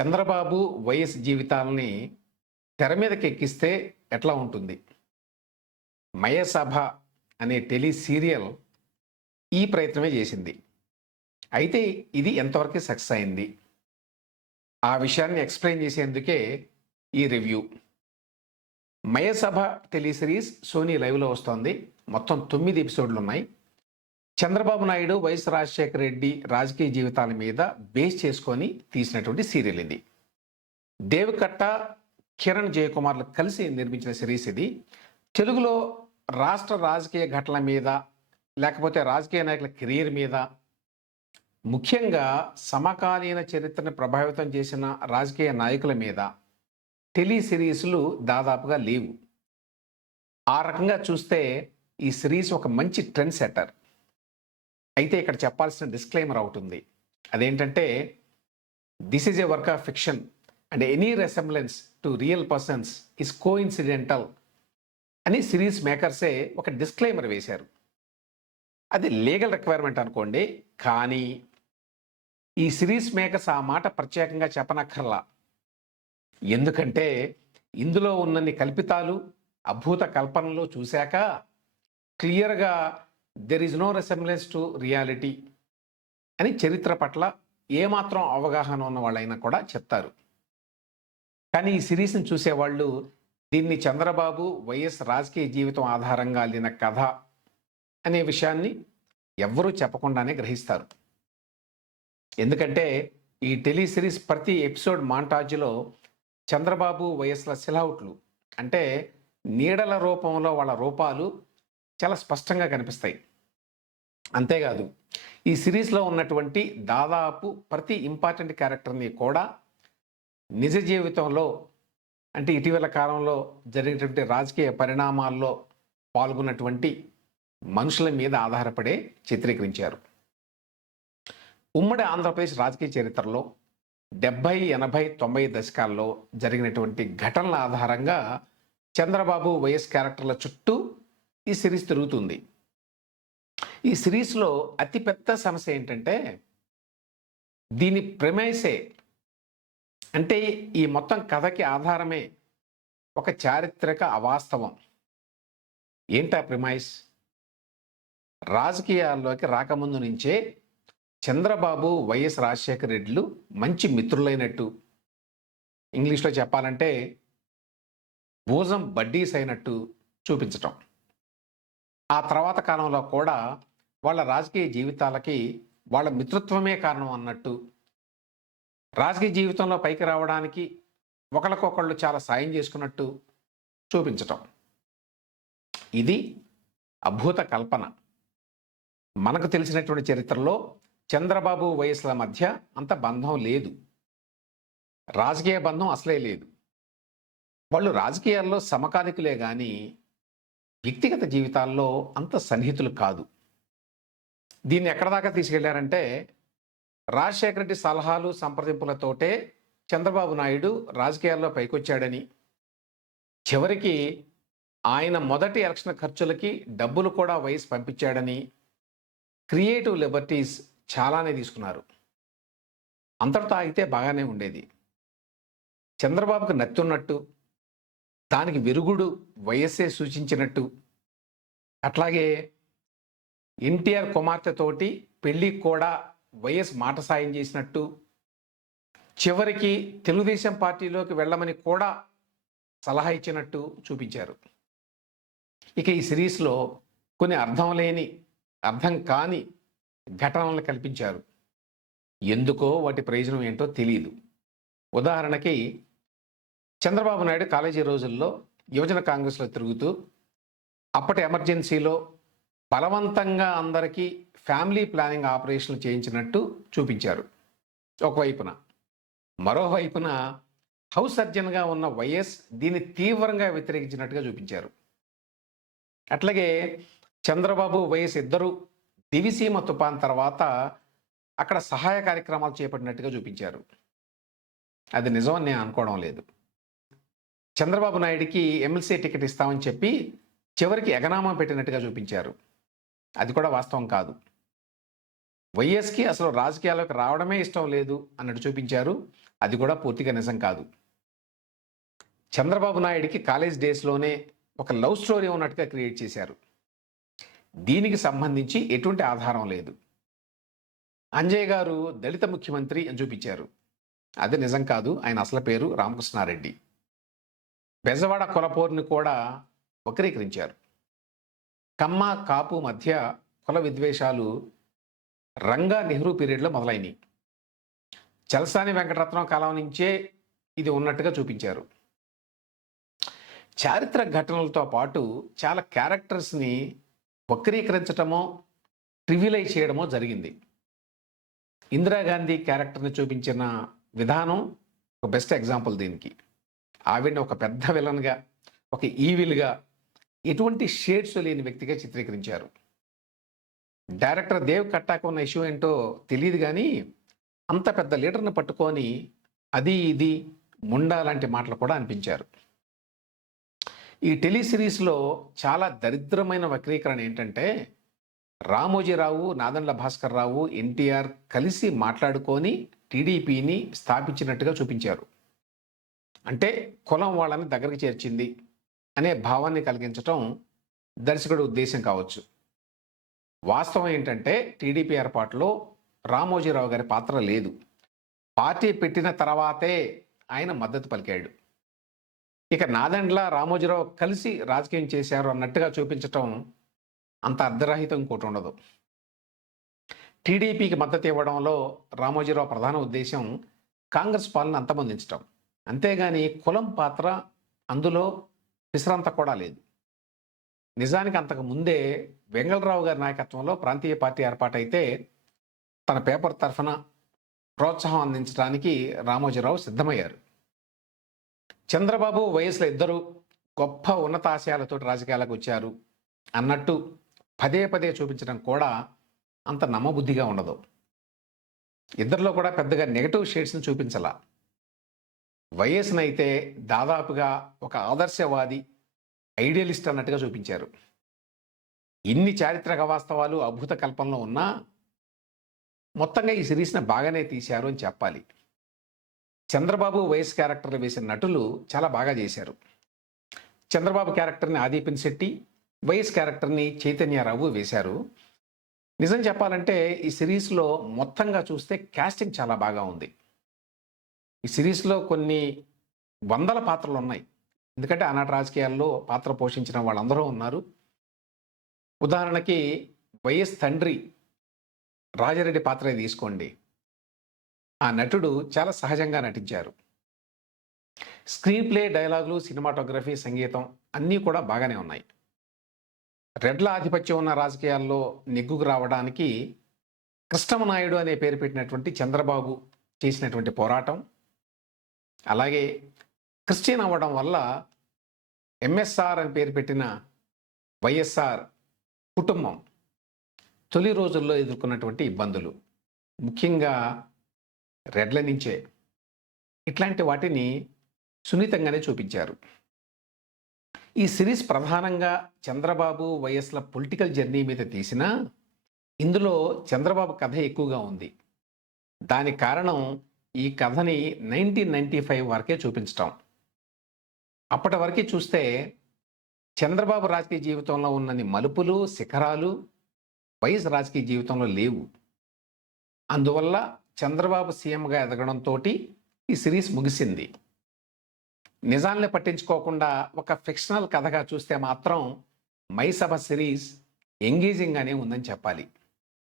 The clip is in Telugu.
చంద్రబాబు వైఎస్ జీవితాలని తెర మీదకి ఎక్కిస్తే ఎట్లా ఉంటుంది? మయసభ అనే టెలి సీరియల్ ఈ ప్రయత్నమే చేసింది. అయితే ఇది ఎంతవరకు సక్సెస్ అయింది? ఆ విషయాన్ని ఎక్స్ప్లెయిన్ చేసేందుకే ఈ review. Mayasabha tele series Sony లైవ్లో వస్తోంది. మొత్తం తొమ్మిది ఎపిసోడ్లు ఉన్నాయి చంద్రబాబు నాయుడు వైఎస్ రాజశేఖర రెడ్డి రాజకీయ జీవితాల మీద బేస్ చేసుకొని తీసినటువంటి సీరియల్ ఇది. దేవకట్ట కిరణ్ జయకుమార్లు కలిసి నిర్మించిన సిరీస్ ఇది. తెలుగులో రాష్ట్ర రాజకీయ ఘటనల మీద లేకపోతే రాజకీయ నాయకుల కెరీర్ మీద ముఖ్యంగా సమకాలీన చరిత్రను ప్రభావితం చేసిన రాజకీయ నాయకుల మీద టెలి సిరీస్లు దాదాపుగా లేవు. ఆ రకంగా చూస్తే ఈ సిరీస్ ఒక మంచి ట్రెండ్ సెట్టర్ అయితే ఇక్కడ చెప్పాల్సిన డిస్క్లైమర్ అవుతుంది అదేంటంటే this is a work of fiction and any resemblance to real persons is coincidental అని సిరీస్ మేకర్సే ఒక డిస్క్లైమర్ వేశారు. అది లీగల్ రిక్వైర్మెంట్ అనుకోండి కానీ ఈ సిరీస్ మేకర్స్ ఆ మాట ప్రత్యేకంగా చెప్పనక్కర్లా. ఎందుకంటే ఇందులో ఉన్నన్ని కల్పితాలు అభూత కల్పనలు చూశాక క్లియర్గా there is no resemblance to reality అని చరిత్ర పట్ల ఏమాత్రం అవగాహన ఉన్న వాళ్ళైనా కూడా చెప్తారు. కానీ ఈ సిరీస్ని చూసేవాళ్ళు దీన్ని చంద్రబాబు వైఎస్ రాజకీయ జీవితం ఆధారంగా అల్లిన కథ అనే విషయాన్ని ఎవ్వరూ చెప్పకుండానే గ్రహిస్తారు. ఎందుకంటే ఈ టెలి సిరీస్ ప్రతి ఎపిసోడ్ మాంటాజ్లో చంద్రబాబు వైఎస్ల సిలౌట్లు అంటే నీడల రూపంలో వాళ్ళ రూపాలు చాలా స్పష్టంగా కనిపిస్తాయి. అంతేకాదు ఈ సిరీస్లో ఉన్నటువంటి దాదాపు ప్రతి ఇంపార్టెంట్ క్యారెక్టర్ని కూడా నిజ జీవితంలో అంటే ఇటీవల కాలంలో జరిగినటువంటి రాజకీయ పరిణామాల్లో పాల్గొన్నటువంటి మనుషుల మీద ఆధారపడే చిత్రీకరించారు. ఉమ్మడి ఆంధ్రప్రదేశ్ రాజకీయ చరిత్రలో డెబ్భై ఎనభై తొంభై దశకాల్లో జరిగినటువంటి ఘటనల ఆధారంగా చంద్రబాబు వైఎస్ క్యారెక్టర్ల చుట్టూ ఈ సిరీస్ తిరుగుతుంది. ఈ సిరీస్లో అతిపెద్ద సమస్య ఏంటంటే దీని ప్రమేసే అంటే ఈ మొత్తం కథకి ఆధారమే ఒక చారిత్రక అవాస్తవం. ఏంటా ప్రిమైస్? రాజకీయాల్లోకి రాకముందు నుంచే చంద్రబాబు వైఎస్ రాజశేఖర రెడ్డిలు మంచి మిత్రులైనట్టు. ఇంగ్లీష్లో చెప్పాలంటే భూజం బడ్డీస్ అయినట్టు చూపించటం. ఆ తర్వాత కాలంలో కూడా వాళ్ళ రాజకీయ జీవితాలకి వాళ్ళ మిత్రత్వమే కారణం అన్నట్టు. రాజకీయ జీవితంలో పైకి రావడానికి ఒకరికొకళ్ళు చాలా సాయం చేసుకున్నట్టు చూపించటం. ఇది అభూత కల్పన. మనకు తెలిసినటువంటి చరిత్రలో చంద్రబాబు వయసుల మధ్య అంత బంధం లేదు. రాజకీయ బంధం అసలే లేదు. వాళ్ళు రాజకీయాల్లో సమకాలికులే కానీ వ్యక్తిగత జీవితాల్లో అంత సన్నిహితులు కాదు. దీన్ని ఎక్కడ దాకా తీసుకెళ్ళారంటే రాజశేఖర రెడ్డి సలహాలు సంప్రదింపులతోటే చంద్రబాబు నాయుడు రాజకీయాల్లో పైకొచ్చాడని చివరికి ఆయన మొదటి ఎలక్షన్ ఖర్చులకి డబ్బులు కూడా వయసు పంపించాడని క్రియేటివ్ లిబర్టీస్ చాలానే తీసుకున్నారు. అంతటితో ఆగితే బాగానే ఉండేది. చంద్రబాబుకు నత్తున్నట్టు దానికి విరుగుడు వయస్సే సూచించినట్టు. అట్లాగే ఎన్టీఆర్ కుమార్తెతోటి పెళ్ళికి కూడా వైఎస్ మాట సాయం చేసినట్టు. చివరికి తెలుగుదేశం పార్టీలోకి వెళ్ళమని కూడా సలహా ఇచ్చినట్టు చూపించారు. ఇక ఈ సిరీస్లో కొన్ని అర్థం లేని అర్థం కాని ఘటనలు కల్పించారు. ఎందుకో వాటి ప్రయోజనం ఏంటో తెలియదు ఉదాహరణకి చంద్రబాబు నాయుడు కాలేజీ రోజుల్లో యువజన కాంగ్రెస్లో తిరుగుతూ అప్పటి ఎమర్జెన్సీలో బలవంతంగా అందరికీ ఫ్యామిలీ ప్లానింగ్ ఆపరేషన్లు చేయించినట్టు చూపించారు. ఒకవైపున. మరోవైపున హౌస్ సర్జన్గా ఉన్న వైఎస్ దీన్ని తీవ్రంగా వ్యతిరేకించినట్టుగా చూపించారు. అట్లాగే చంద్రబాబు వైఎస్ ఇద్దరు దివిసీమ తుపాన్ తర్వాత అక్కడ సహాయ కార్యక్రమాలు చేపట్టినట్టుగా చూపించారు. అది నిజమని నేను అనుకోవడం లేదు. చంద్రబాబు నాయుడికి ఎమ్మెల్సీ టికెట్ ఇస్తామని చెప్పి చివరికి ఎగనామా పెట్టినట్టుగా చూపించారు. అది కూడా వాస్తవం కాదు. వైఎస్కి అసలు రాజకీయాల్లోకి రావడమే ఇష్టం లేదు అన్నట్టు చూపించారు. అది కూడా పూర్తిగా నిజం కాదు. చంద్రబాబు నాయుడికి కాలేజ్ డేస్లోనే ఒక లవ్ స్టోరీ ఉన్నట్టుగా క్రియేట్ చేశారు. దీనికి సంబంధించి ఎటువంటి ఆధారం లేదు. అంజయ్ గారు దళిత ముఖ్యమంత్రి అని చూపించారు. అది నిజం కాదు. ఆయన అసలు పేరు రామకృష్ణారెడ్డి. బెజవాడ కులపోరుని కూడా వక్రీకరించారు. కమ్మ కాపు మధ్య కుల విద్వేషాలు రంగా నెహ్రూ పీరియడ్లో మొదలైనవి చలసాని వెంకటరత్నం కాలం నుంచే ఇది ఉన్నట్టుగా చూపించారు. చారిత్రక ఘటనలతో పాటు చాలా క్యారెక్టర్స్ని వక్రీకరించటమో ట్రివిలైజ్ చేయడమో జరిగింది. ఇందిరాగాంధీ క్యారెక్టర్ని చూపించిన విధానం ఒక బెస్ట్ ఎగ్జాంపుల్ దీనికి. ఆవిడని ఒక పెద్ద విలన్గా ఒక ఈవిల్గా ఎటువంటి షేడ్స్ లేని వ్యక్తిగా చిత్రీకరించారు. డైరెక్టర్ దేవ్ కట్టాక ఉన్న ఇష్యూ ఏంటో తెలియదు కానీ అంత పెద్ద లీడర్ని పట్టుకొని అది ఇది ముండా లాంటి మాటలు కూడా అనిపించారు. ఈ టెలి సిరీస్లో చాలా దరిద్రమైన వక్రీకరణ ఏంటంటే రామోజీరావు నాదన్ల భాస్కర్ రావు ఎన్టీఆర్ కలిసి మాట్లాడుకొని టీడీపీని స్థాపించినట్టుగా చూపించారు. అంటే కులం వాళ్ళని దగ్గరికి చేర్చింది అనే భావాన్ని కలిగించటం దర్శకుడి ఉద్దేశం కావచ్చు. వాస్తవం ఏంటంటే టీడీపీ ఏర్పాటులో రామోజీరావు గారి పాత్ర లేదు. పార్టీ పెట్టిన తర్వాతే ఆయన మద్దతు పలికాడు. ఇక నాదండ్ల రామోజీరావు కలిసి రాజకీయం చేశారు అన్నట్టుగా చూపించటం అంత అర్ధరహితం ఇంకోటి ఉండదు. టీడీపీకి మద్దతు ఇవ్వడంలో రామోజీరావు ప్రధాన ఉద్దేశం కాంగ్రెస్ పాలన అంతమొందించటం. అంతేగాని కులం పాత్ర అందులో విశ్రాంత కూడా లేదు. నిజానికి అంతకు ముందే వెంగళరావు గారి నాయకత్వంలో ప్రాంతీయ పార్టీ ఏర్పాటైతే తన పేపర్ తరఫున ప్రోత్సాహం అందించడానికి రామోజీరావు సిద్ధమయ్యారు. చంద్రబాబు వయసులో ఇద్దరు గొప్ప ఉన్నతాశయాలతో రాజకీయాలకు వచ్చారు అన్నట్టు పదే పదే చూపించడం కూడా అంత నమ్మబుద్ధిగా ఉండదు. ఇద్దరిలో కూడా పెద్దగా నెగటివ్ షేడ్స్ని చూపించాల. వైఎస్నైతే దాదాపుగా ఒక ఆదర్శవాది ఐడియలిస్ట్ అన్నట్టుగా చూపించారు. ఇన్ని చారిత్రక వాస్తవాలు అద్భుత కల్పనలో ఉన్నా మొత్తంగా ఈ సిరీస్ని బాగానే తీశారు అని చెప్పాలి. చంద్రబాబు వైఎస్ క్యారెక్టర్లు వేసిన నటులు చాలా బాగా చేశారు. చంద్రబాబు క్యారెక్టర్ని ఆదీపిన్ శెట్టి వైఎస్ క్యారెక్టర్ని చైతన్యరావు వేశారు. నిజం చెప్పాలంటే ఈ సిరీస్లో మొత్తంగా చూస్తే క్యాస్టింగ్ చాలా బాగా ఉంది. ఈ సిరీస్లో కొన్ని వందల పాత్రలు ఉన్నాయి. ఎందుకంటే ఆనాటి రాజకీయాల్లో పాత్ర పోషించిన వాళ్ళందరూ ఉన్నారు. ఉదాహరణకి వైఎస్ తండ్రి రాజారెడ్డి పాత్ర తీసుకోండి. ఆ నటుడు చాలా సహజంగా నటించారు. స్క్రీన్ ప్లే డైలాగులు సినిమాటోగ్రఫీ సంగీతం అన్నీ కూడా బాగానే ఉన్నాయి. రెడ్ల ఆధిపత్యం ఉన్న రాజకీయాల్లో నెగ్గుకు రావడానికి కృష్ణమనాయుడు అనే పేరు పెట్టినటువంటి చంద్రబాబు చేసినటువంటి పోరాటం అలాగే క్రిస్టియన్ అవ్వడం వల్ల ఎంఎస్ఆర్ అని పేరు పెట్టిన వైఎస్ఆర్ కుటుంబం తొలి రోజుల్లో ఎదుర్కొన్నటువంటి ఇబ్బందులు. ముఖ్యంగా రెడ్ల నుంచే. ఇట్లాంటి వాటిని సున్నితంగానే చూపించారు. ఈ సిరీస్ ప్రధానంగా చంద్రబాబు వైఎస్ల పొలిటికల్ జర్నీ మీద తీసినా ఇందులో చంద్రబాబు కథ ఎక్కువగా ఉంది. దాని కారణం ఈ కథని నైన్టీన్ నైంటీ ఫైవ్ వరకే చూపించటం. అప్పటి వరకే చూస్తే చంద్రబాబు రాజకీయ జీవితంలో ఉన్నన్ని మలుపులు శిఖరాలు వైఎస్ రాజకీయ జీవితంలో లేవు. అందువల్ల చంద్రబాబు సీఎంగా ఎదగడంతో ఈ సిరీస్ ముగిసింది. నిజాల్ని పట్టించుకోకుండా ఒక ఫిక్షనల్ కథగా చూస్తే మాత్రం మైసభ సిరీస్ ఎంగేజింగ్గానే ఉందని చెప్పాలి.